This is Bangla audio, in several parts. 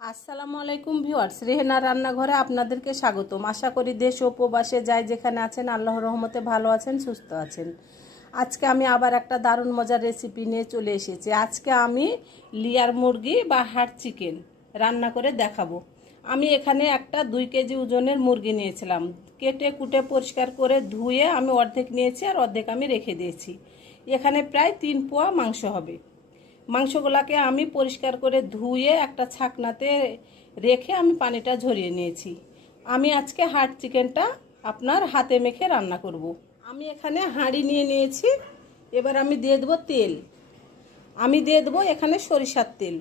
আসসালামু আলাইকুম ভিউয়ার্স, রেহেনা রান্নাঘরে আপনাদেরকে স্বাগতম। আশা করি দেশ ও প্রবাসে যাই যেখানে আছেন আল্লাহর রহমতে ভালো আছেন, সুস্থ আছেন। আজকে আমি আবার একটা দারুণ মজার রেসিপি নিয়ে চলে এসেছি। আজকে আমি লেয়ার মুরগি বা হাড় চিকেন রান্না করে দেখাবো। আমি এখানে একটা 2 কেজি ওজনের মুরগি নিয়েছিলাম। কেটে কুটে পরিষ্কার করে ধুয়ে আমি অর্ধেক নিয়েছি আর অর্ধেক আমি রেখে দিয়েছি। এখানে প্রায় 3 পোয়া মাংস হবে। মাংসগুলোকে আমি পরিষ্কার করে ধুয়ে একটা ছাকনাতে রেখে আমি পানিটা ঝরিয়ে নিয়েছি। আমি আজকে হাড় চিকেনটা আপনার হাতে মেখে রান্না করব। আমি এখানে হাঁড়ি নিয়ে নিয়েছি। এবার আমি দিয়ে দেবো তেল। আমি দিয়ে দেবো এখানে সরিষার তেল।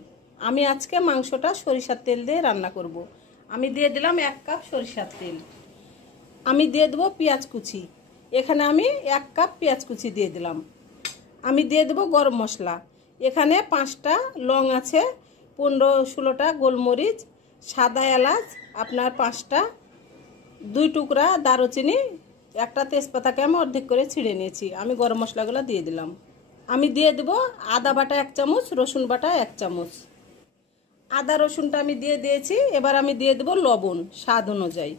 আমি আজকে মাংসটা সরিষার তেল দিয়ে রান্না করব। আমি দিয়ে দিলাম 1 কাপ সরিষার তেল। আমি দিয়ে দেবো পেঁয়াজ কুচি। এখানে আমি 1 কাপ পেঁয়াজ কুচি দিয়ে দিলাম। আমি দিয়ে দেবো গরম মশলা। এখানে 5টা লং আছে, 15-16টা গোলমরিচ, সাদা এলাচ আপনার 5টা, 2 টুকরা দারুচিনি, একটা তেজপাতাকে আমি অর্ধেক করে ছিঁড়ে নিয়েছি। আমি গরম মশলাগুলো দিয়ে দিলাম। আমি দিয়ে দেবো আদা বাটা 1 চামচ, রসুন বাটা 1 চামচ। আদা রসুনটা আমি দিয়ে দিয়েছি। এবার আমি দিয়ে দেবো লবণ স্বাদ অনুযায়ী।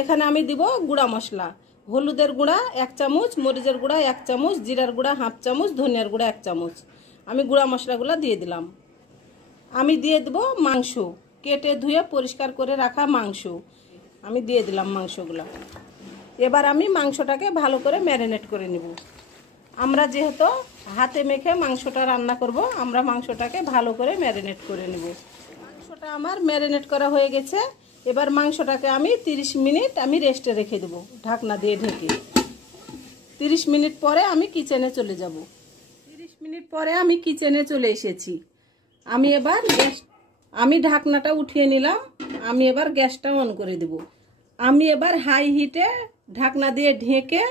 এখানে আমি দিব গুঁড়া মশলা। হলুদের গুঁড়া 1 চামচ, মরিচের গুঁড়া 1 চামচ, জিরার গুঁড়া 1/2 চামচ, ধনিয়ার গুঁড়া 1 চামচ। আমি গুঁড়া মশলাগুলো দিয়ে দিলাম। আমি দিয়ে দেবো মাংস, কেটে ধুয়ে পরিষ্কার করে রাখা মাংস আমি দিয়ে দিলাম মাংসগুলো। এবার আমি মাংসটাকে ভালো করে ম্যারিনেট করে নেব। আমরা যেহেতু হাতে মেখে মাংসটা রান্না করব, আমরা মাংসটাকে ভালো করে ম্যারিনেট করে নেব। মাংসটা আমার ম্যারিনেট করা হয়ে গেছে। এবার মাংসটাকে আমি 30 মিনিট আমি রেস্টে রেখে দেবো ঢাকনা দিয়ে ঢেকে। 30 মিনিট পরে আমি কিচেনে চলে যাব। 30 মিনিট পরে আমি কিচেনে চলে এসেছি। আমি ঢাকনাটা উঠিয়ে নিলাম। আমি এবার গ্যাসটা অন করে দেব। আমি এবার হাই হিটে ঢাকনা দিয়ে ঢেকে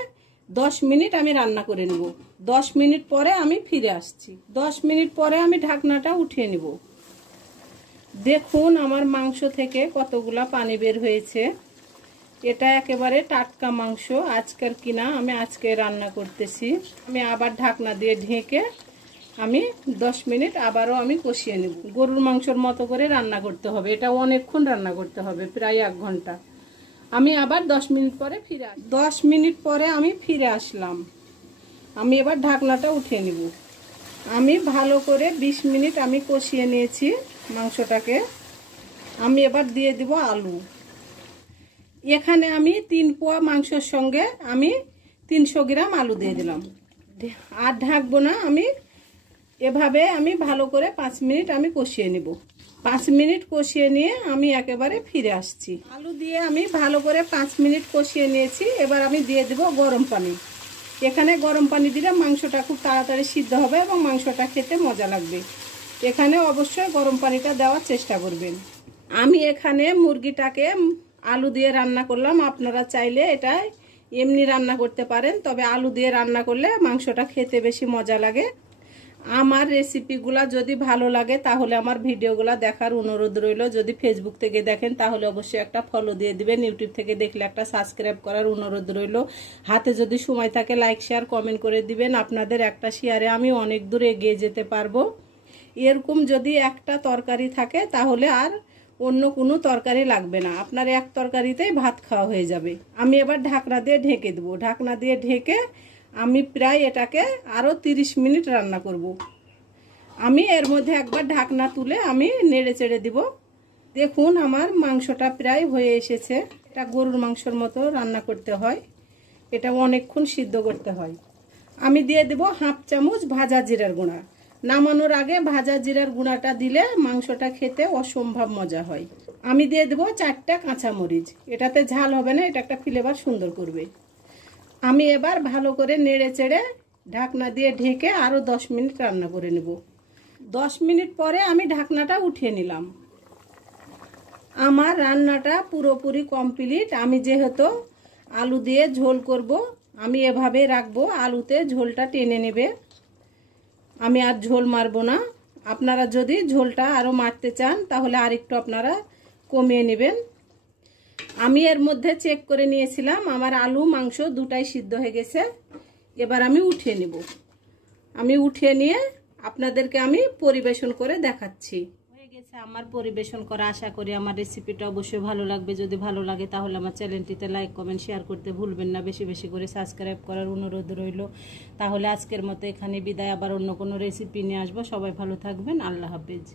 10 মিনিট আমি রান্না করে নেব। 10 মিনিট পরে আমি ফিরে আসছি। 10 মিনিট পরে আমি ঢাকনাটা উঠিয়ে নেব। দেখুন আমার মাংস থেকে কতগুলা পানি বের হয়েছে। এটা একেবারে টাটকা মাংস, আজকের কিনা, আমি আজকে রান্না করতেছি। আমি আবার ঢাকনা দিয়ে ঢেকে আমি 10 মিনিট আবারও আমি কষিয়ে নেব। গরুর মাংসর মতো করে রান্না করতে হবে। এটা অনেকক্ষণ রান্না করতে হবে, প্রায় 1 ঘন্টা। আমি আবার 10 মিনিট পরে 10 মিনিট পরে আমি ফিরে আসলাম। আমি এবার ঢাকনাটা উঠিয়ে নেব। আমি ভালো করে 20 মিনিট আমি কষিয়ে নিয়েছি মাংসটাকে। আমি এবার দিয়ে দিব আলু। এখানে আমি 3 পোয়া মাংসের সঙ্গে আমি 300 গ্রাম আলু দিয়ে দিলাম। আর ঢাকবো না। আমি এভাবে আমি ভালো করে 5 মিনিট আমি কষিয়ে নেব। 5 মিনিট কষিয়ে নিয়ে আমি একেবারে ফিরে আসছি। আলু দিয়ে আমি ভালো করে 5 মিনিট কষিয়ে নিয়েছি। এবার আমি দিয়ে দেব গরম পানি। এখানে গরম পানি দিলে মাংসটা খুব তাড়াতাড়ি সিদ্ধ হবে এবং মাংসটা খেতে মজা লাগবে। এখানে অবশ্যই গরম পানিটা দেওয়ার চেষ্টা করবেন। আমি এখানে মুরগিটাকে আলু দিয়ে রান্না করলাম। আপনারা চাইলে এটা এমনি রান্না করতে পারেন, তবে আলু দিয়ে রান্না করলে মাংসটা খেতে বেশি মজা লাগে। আমার রেসিপিগুলা যদি ভালো লাগে তাহলে আমার ভিডিওগুলা দেখার অনুরোধ রইল। যদি ফেসবুক থেকে দেখেন তাহলে অবশ্যই একটা ফলো দিয়ে দিবেন। ইউটিউব থেকে দেখলে একটা সাবস্ক্রাইব করার অনুরোধ রইল। হাতে যদি সময় থাকে লাইক শেয়ার কমেন্ট করে দিবেন। আপনাদের একটা শেয়ারে আমি অনেক দূর এগিয়ে যেতে পারবো। এরকম যদি একটা তরকারি থাকে তাহলে আর অন্য কোনো তরকারি লাগবে না, আপনার এক তরকারিতেই ভাত খাওয়া হয়ে যাবে। আমি এবার ঢাকনা দিয়ে ঢেকে দেবো। ঢাকনা দিয়ে ঢেকে আমি প্রায় এটাকে আরও 30 মিনিট রান্না করব। আমি এর মধ্যে একবার ঢাকনা তুলে আমি নেড়ে চেড়ে দিব। দেখুন আমার মাংসটা প্রায় হয়ে এসেছে। এটা গরুর মাংসর মতো রান্না করতে হয়, এটা অনেকক্ষণ সিদ্ধ করতে হয়। আমি দিয়ে দেব 1/2 চামচ ভাজা জিরার গুঁড়া। নামানোর আগে ভাজা জিরার গুঁড়াটা দিলে মাংসটা খেতে অসম্ভব মজা হয়। আমি দিয়ে দেব 4টা কাঁচামরিচ। এটাতে ঝাল হবে না, এটা একটা ফ্লেভার সুন্দর করবে। আমি এবার ভালো করে নেড়ে চেড়ে ঢাকনা দিয়ে ঢেকে আরও 10 মিনিট রান্না করে নেব। 10 মিনিট পরে আমি ঢাকনাটা উঠিয়ে নিলাম। আমার রান্নাটা পুরোপুরি কমপ্লিট। আমি যেহেতু আলু দিয়ে ঝোল করব, আমি এভাবে রাখবো, আলুতে ঝোলটা টেনে নেবে। আমি আর ঝোল মারবো না। আপনারা যদি ঝোলটা আরও মারতে চান তাহলে আরেকটু আপনারা কমিয়ে নেবেন। আমি এর মধ্যে চেক করে নিয়েছিলাম, আমার আলু মাংস দুটাই সিদ্ধ হয়ে গেছে। এবার আমি উঠিয়ে নেব। আমি উঠিয়ে নিয়ে আপনাদেরকে আমি পরিবেশন করে দেখাচ্ছি। হয়ে গেছে আমার পরিবেশন করা, আশা করি আমার রেসিপিটা অবশ্যই ভালো লাগবে। যদি ভালো লাগে তাহলে আমার চ্যানেলটিতে লাইক কমেন্ট শেয়ার করতে ভুলবেন না, বেশি বেশি করে সাবস্ক্রাইব করার অনুরোধ রইল। তাহলে আজকের মতো এখানে বিদায়, আবার অন্য কোনো রেসিপি নিয়ে আসবো। সবাই ভালো থাকবেন, আল্লাহ হাফেজ।